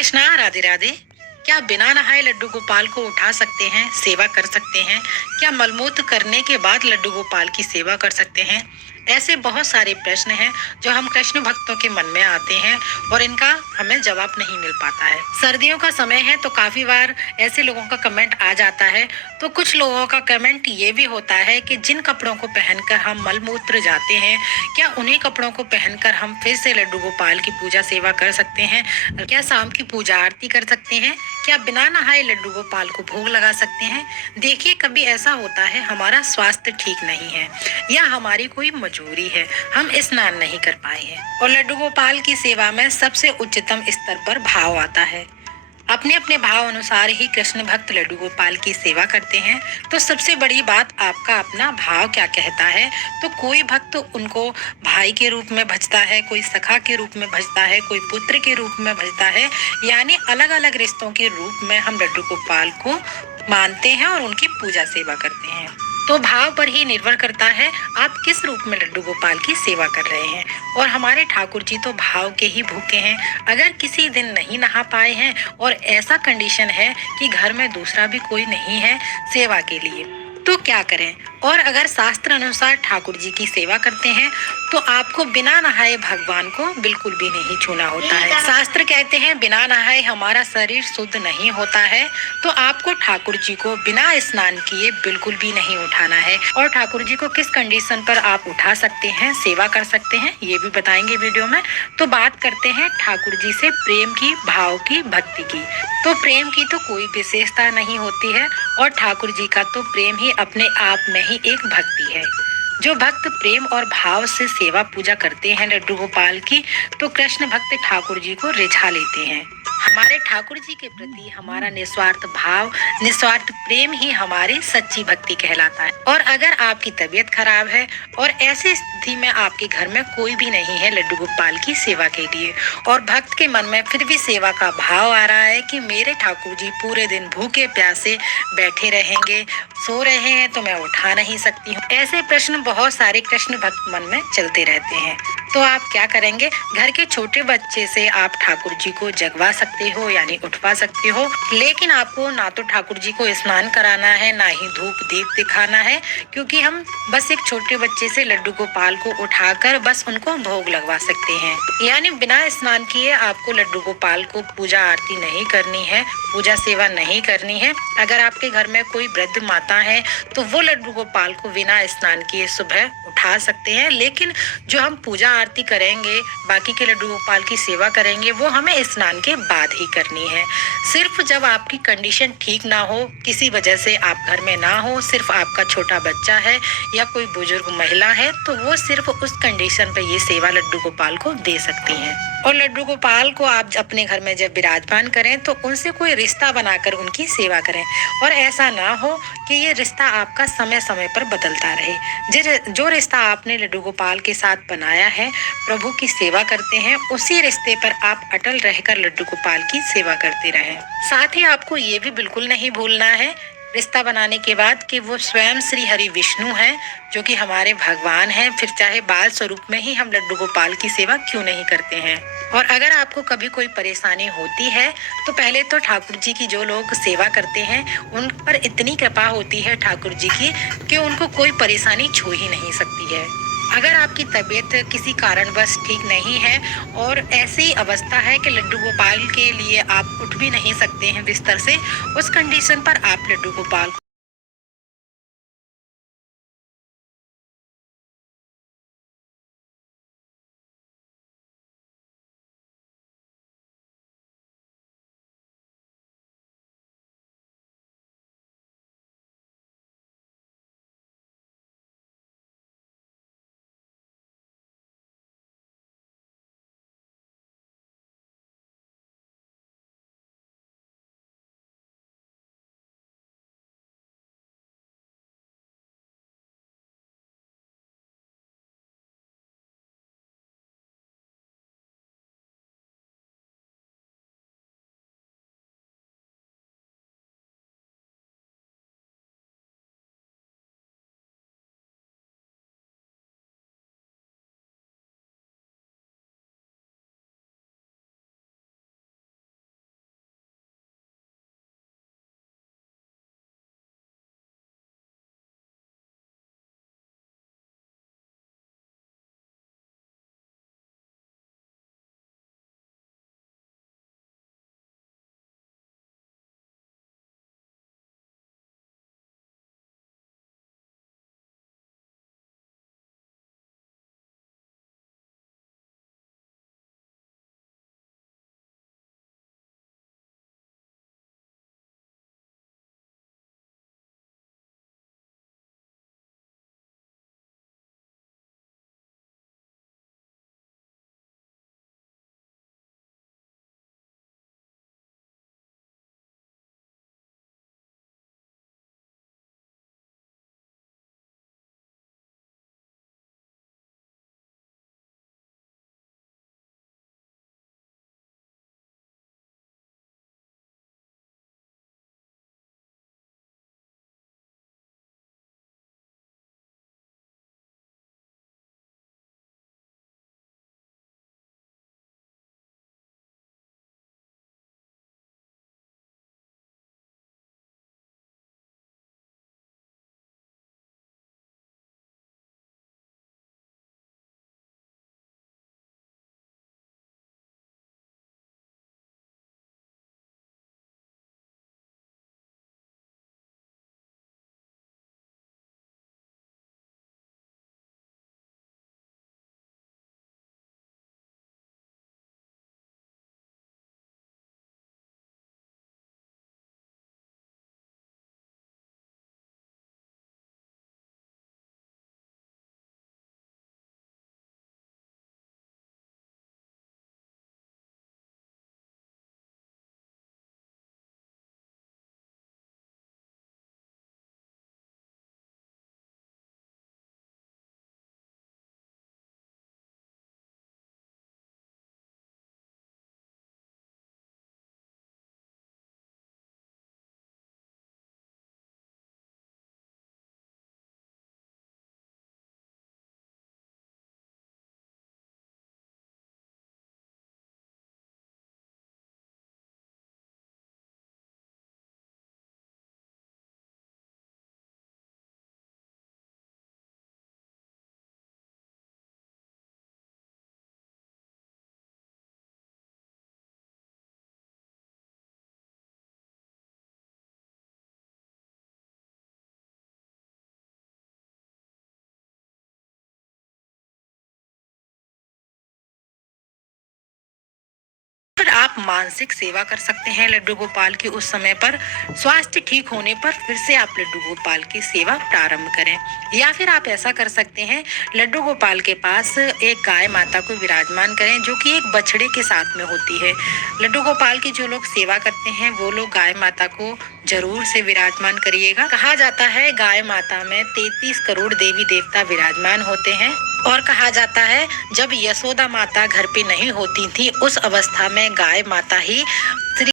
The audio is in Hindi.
कृष्णा, राधे राधे। क्या बिना नहाए लड्डू गोपाल को उठा सकते हैं, सेवा कर सकते हैं? क्या मलमूत्र करने के बाद लड्डू गोपाल की सेवा कर सकते हैं? ऐसे बहुत सारे प्रश्न हैं जो हम कृष्ण भक्तों के मन में आते हैं और इनका हमें जवाब नहीं मिल पाता है। सर्दियों का समय है तो काफी बार ऐसे लोगों का कमेंट आ जाता है। तो कुछ लोगों का कमेंट ये भी होता है कि जिन कपड़ों को पहनकर हम मलमूत्र जाते हैं, क्या उन्हीं कपड़ों को पहनकर हम फिर से लड्डू गोपाल की पूजा सेवा कर सकते हैं? क्या शाम की पूजा आरती कर सकते हैं? क्या बिना नहाए लड्डू गोपाल को भोग लगा सकते हैं? देखिए, कभी ऐसा होता है हमारा स्वास्थ्य ठीक नहीं है या हमारी कोई मजबूरी है, हम स्नान नहीं कर पाए हैं और लड्डू गोपाल की सेवा में सबसे उच्चतम स्तर पर भाव आता है। अपने अपने भाव अनुसार ही कृष्ण भक्त लड्डू गोपाल की सेवा करते हैं। तो सबसे बड़ी बात, आपका अपना भाव क्या कहता है। तो कोई भक्त उनको भाई के रूप में भजता है, कोई सखा के रूप में भजता है, कोई पुत्र के रूप में भजता है। यानी अलग अलग रिश्तों के रूप में हम लड्डू गोपाल को मानते हैं और उनकी पूजा सेवा करते हैं। तो भाव पर ही निर्भर करता है आप किस रूप में लड्डू गोपाल की सेवा कर रहे हैं। और हमारे ठाकुर जी तो भाव के ही भूखे हैं। अगर किसी दिन नहीं नहा पाए हैं और ऐसा कंडीशन है कि घर में दूसरा भी कोई नहीं है सेवा के लिए, तो क्या करें। और अगर शास्त्र अनुसार ठाकुर जी की सेवा करते हैं तो आपको बिना नहाए भगवान को बिल्कुल भी नहीं छूना होता है। शास्त्र कहते हैं बिना नहाए हमारा शरीर शुद्ध नहीं होता है। तो आपको ठाकुर जी को बिना स्नान किए बिल्कुल भी नहीं उठाना है। और ठाकुर जी को किस कंडीशन पर आप उठा सकते हैं, सेवा कर सकते हैं, ये भी बताएंगे वीडियो में। तो बात करते हैं ठाकुर जी से प्रेम की, भाव की, भक्ति की। तो प्रेम की तो कोई विशेषता नहीं होती है और ठाकुर जी का तो प्रेम ही अपने आप में ही एक भक्ति है। जो भक्त प्रेम और भाव से सेवा पूजा करते हैं लड्डू गोपाल की, तो कृष्ण भक्त ठाकुर जी को रिझा लेते हैं। हमारे ठाकुर जी के प्रति हमारा निस्वार्थ भाव, निस्वार्थ प्रेम ही हमारी सच्ची भक्ति कहलाता है। और अगर आपकी तबीयत खराब है और ऐसी स्थिति में आपके घर में कोई भी नहीं है लड्डू गोपाल की सेवा के लिए, और भक्त के मन में फिर भी सेवा का भाव आ रहा है कि मेरे ठाकुर जी पूरे दिन भूखे प्यासे बैठे रहेंगे, सो रहे हैं तो मैं उठा नहीं सकती हूँ, ऐसे प्रश्न बहुत सारे कृष्ण भक्त मन में चलते रहते हैं। तो आप क्या करेंगे, घर के छोटे बच्चे से आप ठाकुर जी को जगवा सकते हो यानी उठवा सकते हो। लेकिन आपको ना तो ठाकुर जी को स्नान कराना है, ना ही धूप दीप दिखाना है, क्योंकि हम बस एक छोटे बच्चे से लड्डू गोपाल को उठाकर बस उनको भोग लगवा सकते हैं। यानी बिना स्नान किए आपको लड्डू गोपाल को पूजा आरती नहीं करनी है, पूजा सेवा नहीं करनी है। अगर आपके घर में कोई वृद्ध माता है तो वो लड्डू गोपाल को बिना स्नान किए सुबह उठा सकते हैं। लेकिन जो हम पूजा आरती करेंगे, बाकी के लड्डू गोपाल की सेवा करेंगे, वो हमें स्नान के बाद ही करनी है। सिर्फ जब आपकी कंडीशन ठीक ना हो, किसी वजह से आप घर में ना हो, सिर्फ आपका छोटा बच्चा है या कोई बुजुर्ग महिला है, तो वो सिर्फ उस कंडीशन पे ये सेवा लड्डू गोपाल को दे सकती हैं। और लड्डू गोपाल को आप अपने घर में जब विराजमान करें तो उनसे कोई रिश्ता बनाकर उनकी सेवा करें। और ऐसा ना हो कि ये रिश्ता आपका समय समय पर बदलता रहे। जो रिश्ता आपने लड्डू गोपाल के साथ बनाया है, प्रभु की सेवा करते हैं, उसी रिश्ते पर आप अटल रहकर लड्डू गोपाल की सेवा करते रहें। साथ ही आपको ये भी बिल्कुल नहीं भूलना है रिश्ता बनाने के बाद कि वो स्वयं श्री हरि विष्णु हैं, जो कि हमारे भगवान हैं। फिर चाहे बाल स्वरूप में ही हम लड्डू गोपाल की सेवा क्यों नहीं करते हैं। और अगर आपको कभी कोई परेशानी होती है तो पहले तो ठाकुर जी की जो लोग सेवा करते हैं उन पर इतनी कृपा होती है ठाकुर जी की कि उनको कोई परेशानी छू ही नहीं सकती है। अगर आपकी तबीयत किसी कारणवश ठीक नहीं है और ऐसी अवस्था है कि लड्डू गोपाल के लिए आप उठ भी नहीं सकते हैं बिस्तर से, उस कंडीशन पर आप लड्डू गोपाल पर आप मानसिक सेवा कर सकते हैं लड्डू गोपाल की उस समय पर। स्वास्थ्य ठीक होने पर फिर से आप लड्डू गोपाल की सेवा प्रारंभ करें। या फिर आप ऐसा कर सकते हैं, लड्डू गोपाल के पास एक गाय माता को विराजमान करें जो कि एक बछड़े के साथ में होती है। लड्डू गोपाल की जो लोग सेवा करते हैं वो लोग गाय माता को जरूर से विराजमान करिएगा। कहा जाता है गाय माता में 33 करोड़ देवी देवता विराजमान होते हैं और कहा जाता है जब यशोदा माता घर पे नहीं होती थी उस अवस्था में गाय माता ही